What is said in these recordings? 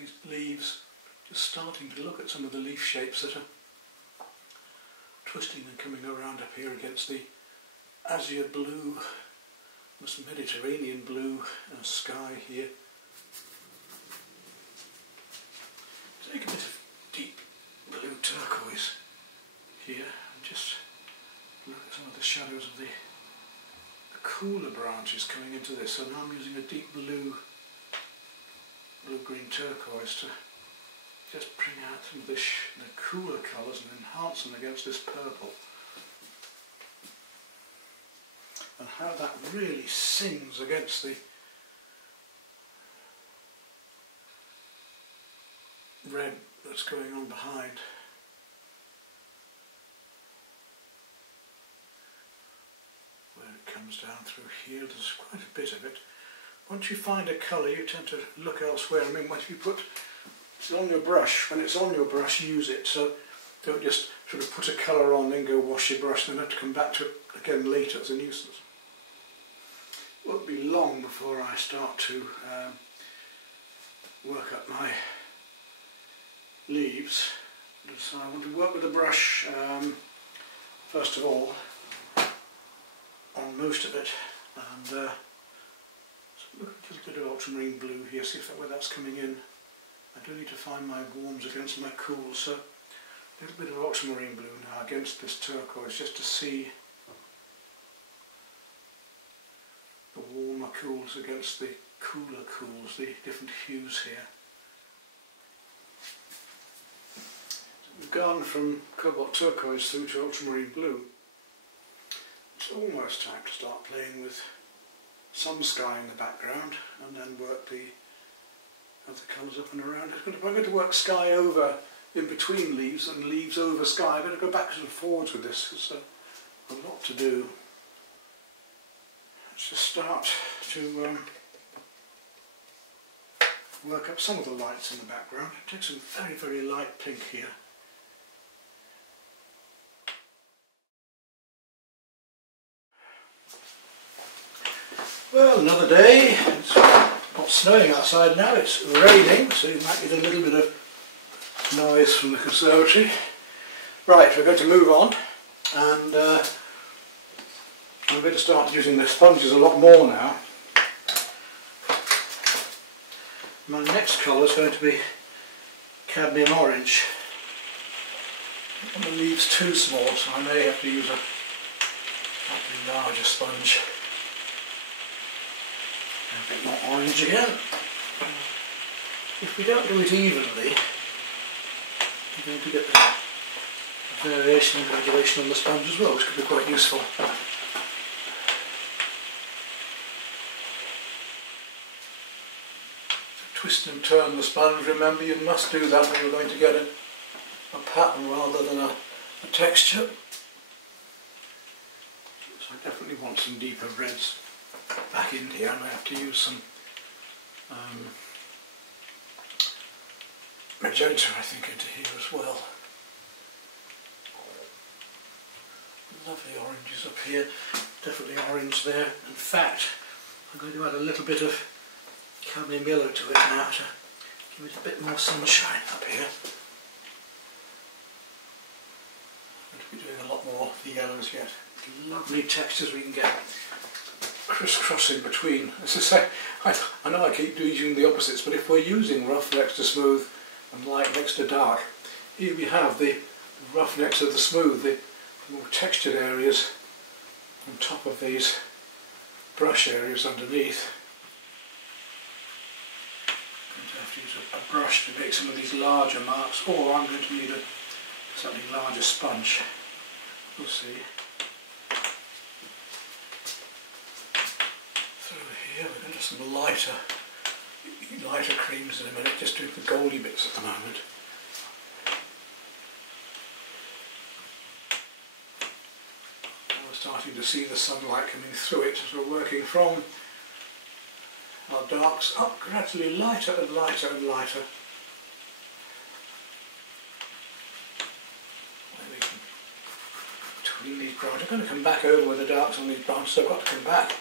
these leaves, just starting to look at some of the leaf shapes that are twisting and coming around up here against the azure blue, almost Mediterranean blue sky here. Take a bit of deep blue turquoise here and just look at some of the shadows of the cooler branches coming into this. So now I'm using a deep blue-green turquoise to just bring out some of the cooler colours and enhance them against this purple. And how that really sings against the red that's going on behind. Where it comes down through here, there's quite a bit of it. Once you find a colour, you tend to look elsewhere. I mean, once you put it on your brush, when it's on your brush, use it. So don't just sort of put a colour on, then go wash your brush, and then have to come back to it again later. It's a nuisance. It won't be long before I start to work up my leaves. So I want to work with the brush first of all on most of it, and so look at a little bit of ultramarine blue here, see if where that's coming in. I do need to find my warms against my cools, so a little bit of ultramarine blue now against this turquoise, just to see the warmer cools against the cooler cools, the different hues here. We've gone from cobalt turquoise through to ultramarine blue. It's almost time to start playing with some sky in the background and then work the other colours up and around. I'm going to work sky over in between leaves and leaves over sky. I'm going to go backwards and forwards with this. There's a lot to do. Let's just start to work up some of the lights in the background. Take some very, very light pink here. Well, another day. It's not snowing outside now, it's raining, so you might get a little bit of noise from the conservatory. Right, we're going to move on, and I'm going to start using the sponges a lot more now. My next colour is going to be cadmium orange. And the leaves too small, so I may have to use a slightly larger sponge. A bit more orange again. If we don't do it evenly, you're going to get the variation and gradation on the sponge as well, which could be quite useful. Twist and turn the sponge. Remember, you must do that when you're going to get a pattern rather than a texture. So I definitely want some deeper reds back in here. I may have to use some magenta, I think, into here as well. Lovely oranges up here, definitely orange there. In fact, I'm going to add a little bit of cadmium yellow to it now to give it a bit more sunshine up here. I'm going to be doing a lot more of the yellows yet. Lovely textures we can get crisscrossing between. As I say, I know I keep using the opposites, but if we're using rough next to smooth and light next to dark, here we have the rough next to the smooth, the more textured areas on top of these brush areas underneath. I'm going to have to use a brush to make some of these larger marks, or I'm going to need a slightly larger sponge. We'll see. Through here we're going to do some lighter creams in a minute, just doing the goldy bits at the moment. Starting to see the sunlight coming through it as we're working from our darks up gradually lighter and lighter and lighter. Between these branches, I'm going to come back over with the darks on these branches, so I've got to come back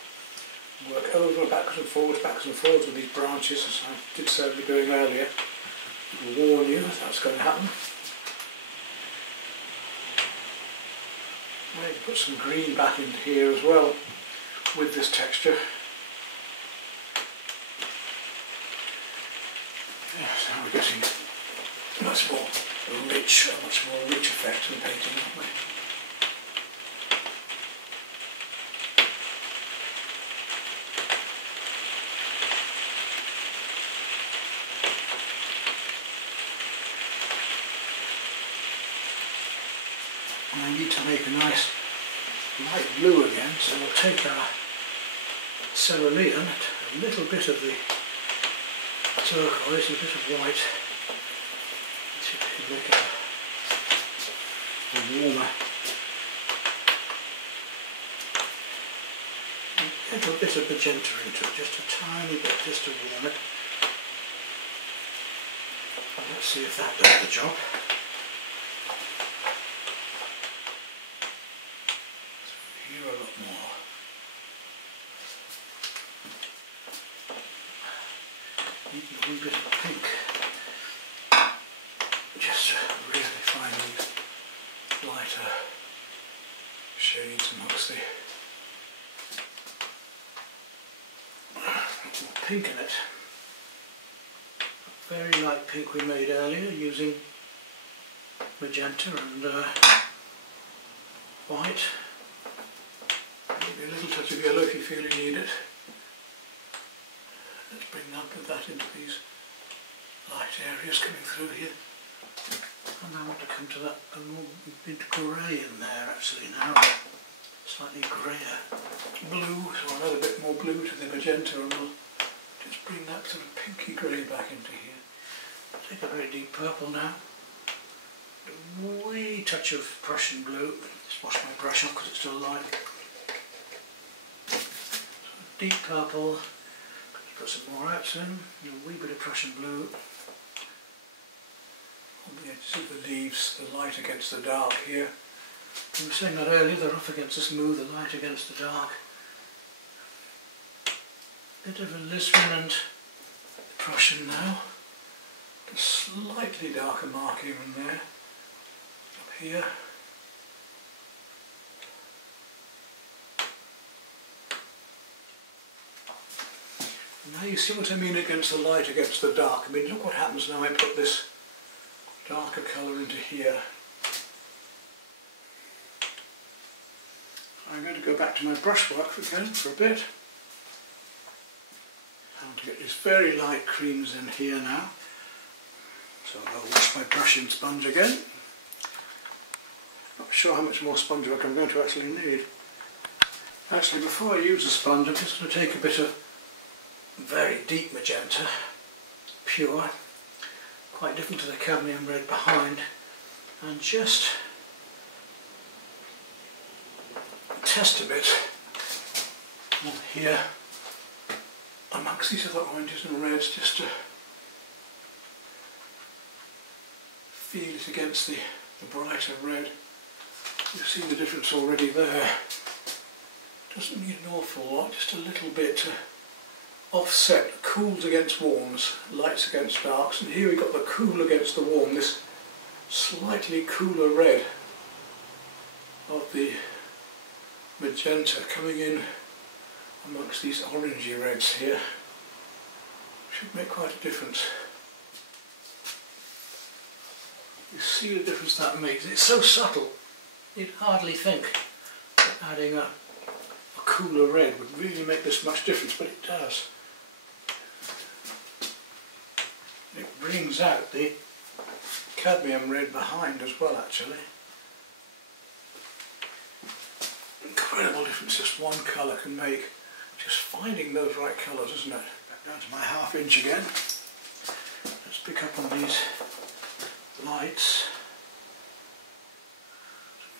and work over, backwards and forwards with these branches, as I did say we were doing earlier. I'll warn you that's going to happen. Maybe put some green back into here as well with this texture. Yes, now we're getting a much more rich effect in painting, aren't we? And I need to make a nice light blue again, so we'll take our Sennelier, a little bit of the turquoise, a bit of white, see if we can make it a warmer. A little bit of magenta into it, just a tiny bit, just to warm it. And let's see if that does the job. Here a lot more. Even a wee bit of pink, just to really find these lighter shades amongst the pink in it. A very light pink we made earlier using magenta and white. Maybe a little touch of yellow if you feel you need it. Let's bring that into these light areas coming through here. And I want to come to that a more bit grey in there actually now. Slightly greyer blue, so I'll add a bit more blue to the magenta and we'll just bring that sort of pinky grey back into here. Take a very deep purple now. A wee touch of Prussian blue. Just wash my brush off because it's still light. So deep purple. Put some more outs in. A wee bit of Prussian blue. On the edges of the leaves, the light against the dark here. I was saying that earlier, the rough against the smooth, the light against the dark. Bit of a Lisbon and Prussian now. A slightly darker mark here and there. Up here. Now you see what I mean against the light, against the dark. I mean, look what happens now I put this darker colour into here. I'm going to go back to my brushwork again for a bit. I want to get these very light creams in here now. So I'll wash my brush and sponge again. Not sure how much more sponge work I'm going to actually need. Actually, before I use the sponge, I'm just going to take a bit of very deep magenta, pure, quite different to the cadmium red behind, and just test a bit here amongst these other oranges and reds, just to feel it against the brighter red. You've seen the difference already there. Doesn't need an awful lot, just a little bit to offset cools against warms, lights against darks, and here we've got the cool against the warm, this slightly cooler red of the magenta coming in amongst these orangey reds here. Should make quite a difference. You see the difference that makes. It's so subtle, you'd hardly think that adding a cooler red would really make this much difference, but it does. It brings out the cadmium red behind as well, actually. Incredible difference just one colour can make. Just finding those right colours, isn't it? Back down to my ½ inch again. Let's pick up on these lights.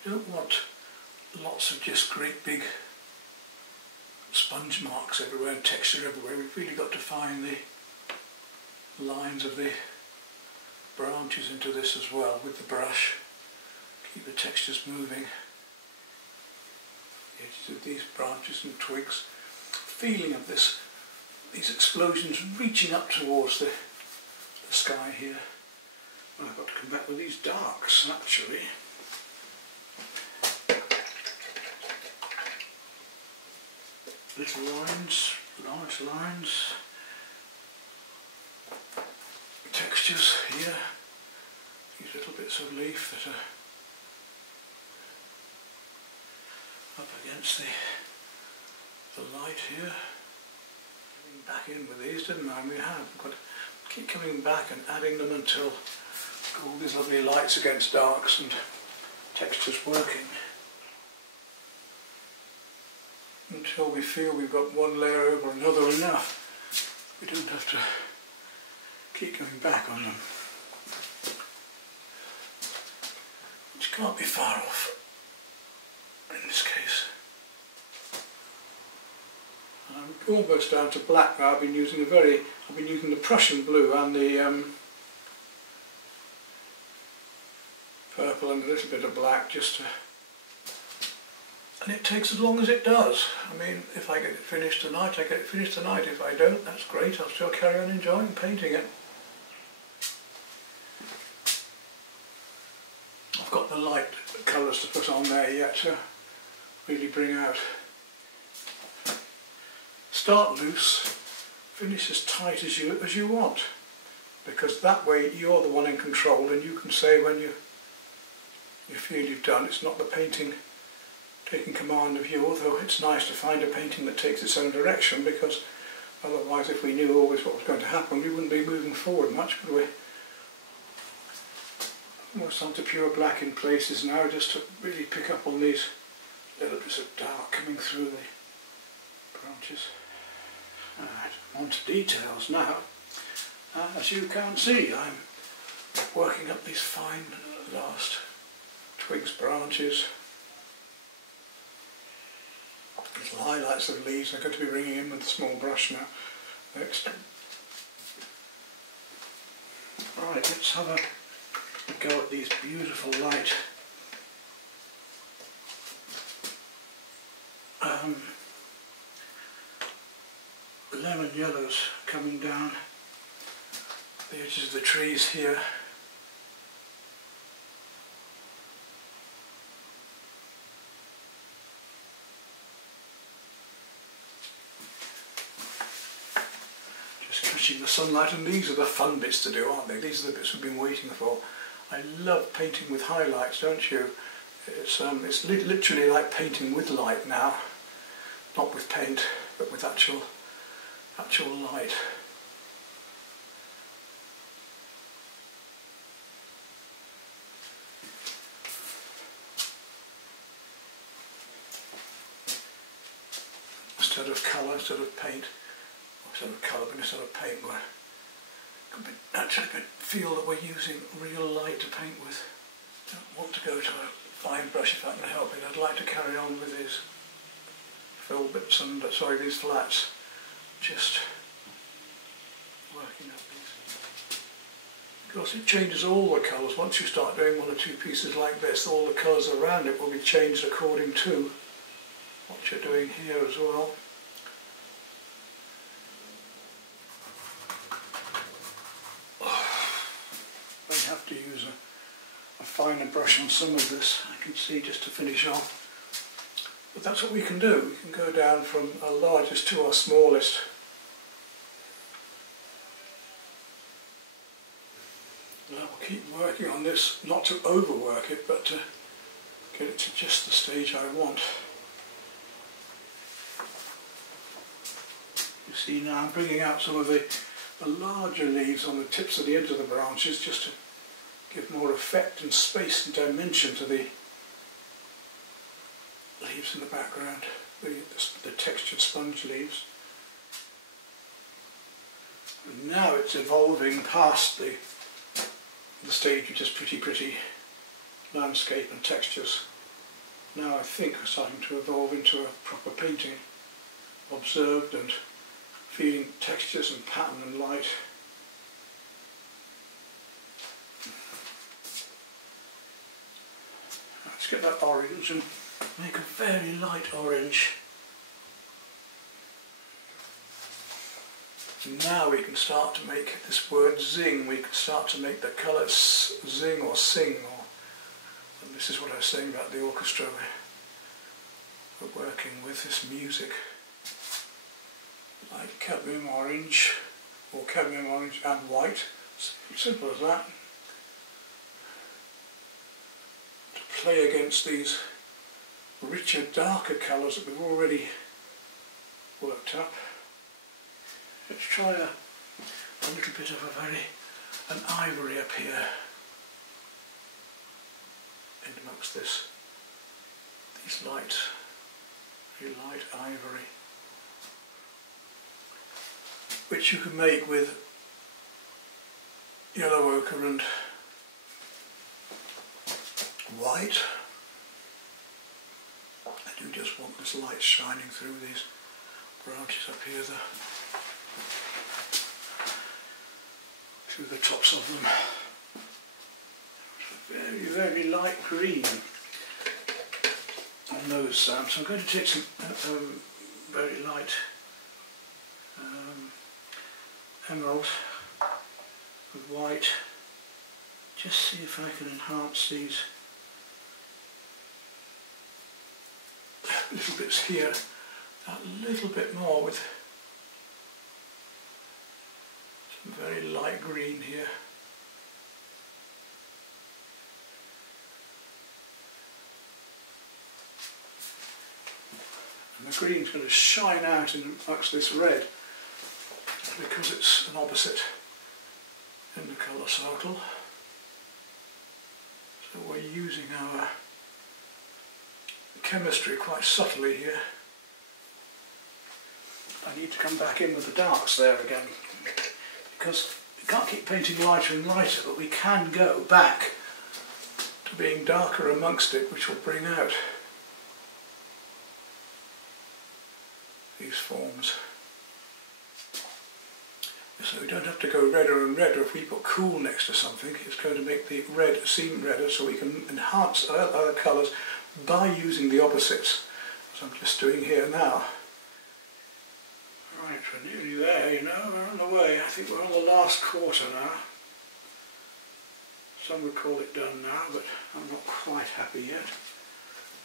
So we don't want lots of just great big sponge marks everywhere and texture everywhere. We've really got to find the lines of the branches into this as well with the brush. Keep the textures moving. The edges of these branches and twigs. Feeling of this, these explosions reaching up towards the sky here. Well, I've got to come back with these darks actually. Little lines, large lines, textures here, these little bits of leaf that are up against the light here. Coming back in with these, didn't I? We have got to keep coming back and adding them until all these lovely lights against darks and textures working. Until we feel we've got one layer over another enough. We don't have to keep going back on them. Which can't be far off in this case. And I'm almost down to black now. I've been using the Prussian blue and the purple and a little bit of black just to. And it takes as long as it does. I mean, if I get it finished tonight, I get it finished tonight. If I don't, that's great. I'll still carry on enjoying painting it. I've got the light colours to put on there yet to really bring out. Start loose, finish as tight as you want, because that way you're the one in control and you can say when you feel you've done. It's not the painting taking command of you, although it's nice to find a painting that takes its own direction, because otherwise if we knew always what was going to happen we wouldn't be moving forward much, would we? Almost onto pure black in places now, just to really pick up on these little bits of dark coming through the branches. Alright, on to details now. As you can see, I'm working up these fine last twigs, branches. Little highlights of leaves I'm going to be bringing in with a small brush now. Next. Right, let's have a go at these beautiful light lemon yellows coming down the edges of the trees here. The sunlight, and these are the fun bits to do, aren't they? These are the bits we've been waiting for. I love painting with highlights, don't you? It's literally like painting with light now, not with paint, but with actual light. Instead of colour, instead of paint. Instead of colour, but instead of paint, I actually feel that we're using real light to paint with. I don't want to go to a fine brush if I can help it. I'd like to carry on with these fill bits and, these flats. Just working up these. Of course, it changes all the colours. Once you start doing one or two pieces like this, all the colours around it will be changed according to what you're doing here as well. To use a finer brush on some of this, I can see, just to finish off. But that's what we can do. We can go down from our largest to our smallest. And I will keep working on this, not to overwork it, but to get it to just the stage I want. You see now I'm bringing out some of the larger leaves on the tips of the ends of the branches, just to give more effect and space and dimension to the leaves in the background, the textured sponge leaves. And now it's evolving past the stage of just pretty landscape and textures. Now I think we're starting to evolve into a proper painting, observed and feeling textures and pattern and light. Let's get that orange and make a very light orange. Now we can start to make this word zing, we can start to make the colours zing or sing, and this is what I was saying about the orchestra. We're working with this music, like cadmium orange, or cadmium orange and white, simple as that, to play against these richer, darker colours that we've already worked up. Let's try a little bit of an ivory up here, in amongst these very light ivory, which you can make with yellow ochre and white. I do just want this light shining through these branches up here, through the tops of them. Very, very light green on those. So I'm going to take some very light emerald with white, just see if I can enhance these little bits here a little bit more with some very light green here. And the green's going to shine out in amongst this red because it's an opposite in the colour circle. So we're using our chemistry quite subtly here. I need to come back in with the darks there again, because we can't keep painting lighter and lighter, but we can go back to being darker amongst it, which will bring out these forms. So we don't have to go redder and redder. If we put cool next to something, it's going to make the red seem redder, so we can enhance other colours by using the opposites, as I'm just doing here now. Right, we're nearly there, you know, we're on the way. I think we're on the last quarter now. Some would call it done now, but I'm not quite happy yet.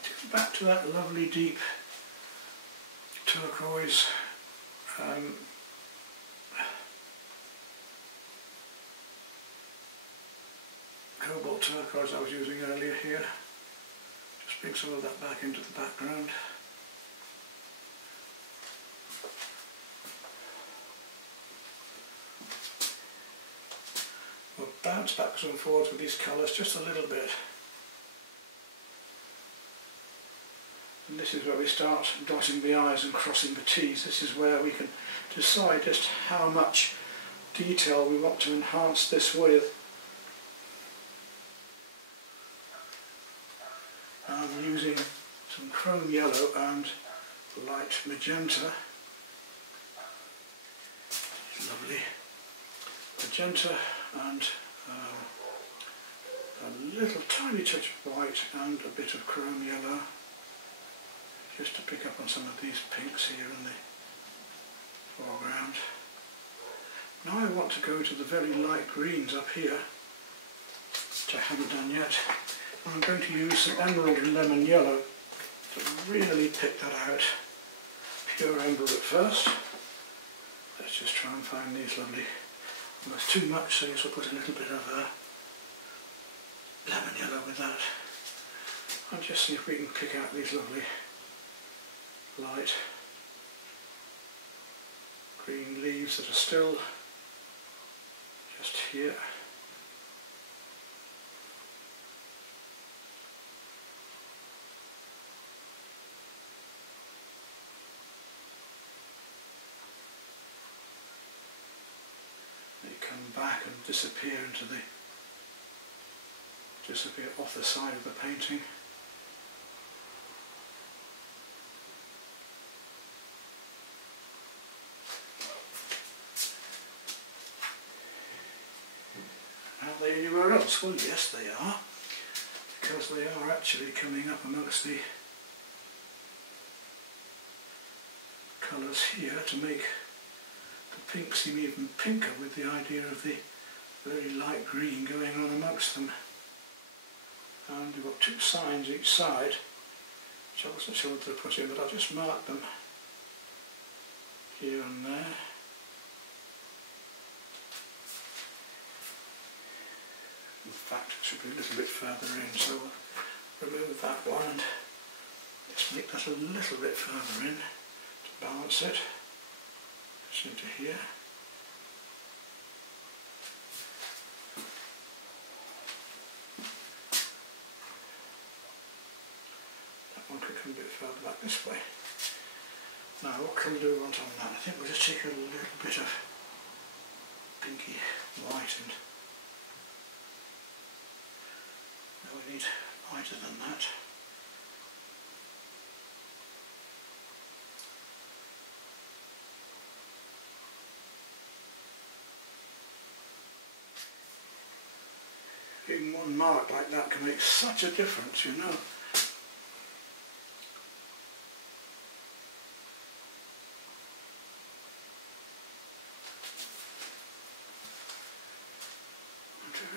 Go back to that lovely deep turquoise cobalt turquoise I was using earlier here. Just bring some of that back into the background. We'll bounce backwards and forwards with these colours just a little bit. And this is where we start dotting the I's and crossing the T's. This is where we can decide just how much detail we want to enhance this with. I'm using some chrome yellow and light magenta. Lovely magenta and a little tiny touch of white and a bit of chrome yellow, just to pick up on some of these pinks here in the foreground. Now I want to go to the very light greens up here, which I haven't done yet. I'm going to use some emerald and lemon yellow to really pick that out. Pure emerald at first. Let's just try and find these lovely. Almost too much, so I guess we'll put a little bit of lemon yellow with that. And just see if we can pick out these lovely light green leaves that are still just here. Come back and disappear off the side of the painting. Are they anywhere else? Well, yes they are, because they are actually coming up amongst the colours here to make the pinks seem even pinker with the idea of the very light green going on amongst them. And we've got 2 signs each side, which I wasn't sure what to put in, but I'll just mark them here and there. In fact, it should be a little bit further in, so we'll remove that one and just make that a little bit further in to balance it. Just into here. That one can come a bit further back this way. Now what can we do on top of that? I think we'll just take a little bit of pinky white and no, we need lighter than that. Even one mark like that can make such a difference, you know.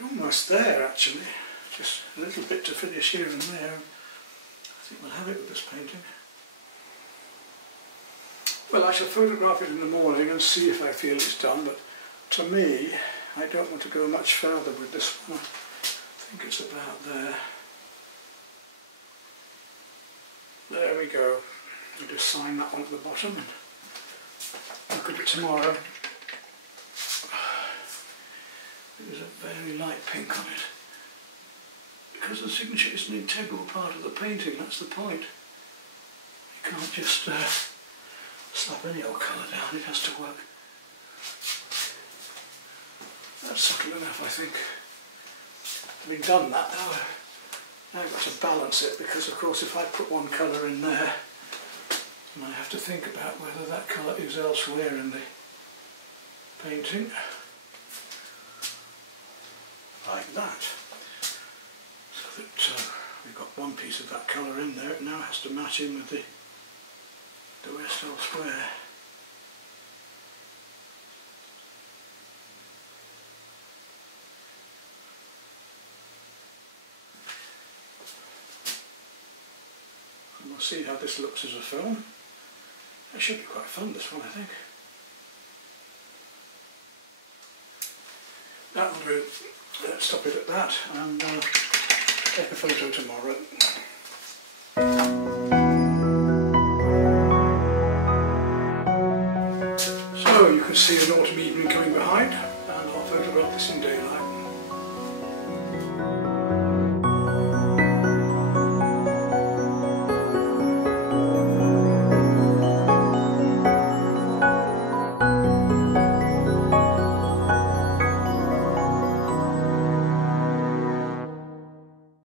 We're almost there actually, just a little bit to finish here and there. I think we'll have it with this painting. Well, I shall photograph it in the morning and see if I feel it's done, but to me, I don't want to go much further with this one. I think it's about there. There we go. I'll just sign that one at the bottom and look at it tomorrow. There's a very light pink on it. Because the signature is an integral part of the painting, that's the point. You can't just slap any old colour down, it has to work. That's subtle enough, I think. Having done that, now I've got to balance it, because of course if I put one colour in there, and I have to think about whether that colour is elsewhere in the painting, like that. So that we've got one piece of that colour in there, it now has to match in with the rest elsewhere. We'll see how this looks as a film. It should be quite fun, this one, I think. That'll do. Let's stop it at that and take a photo tomorrow. So you can see an autumn evening coming behind, and I'll photograph this in daylight.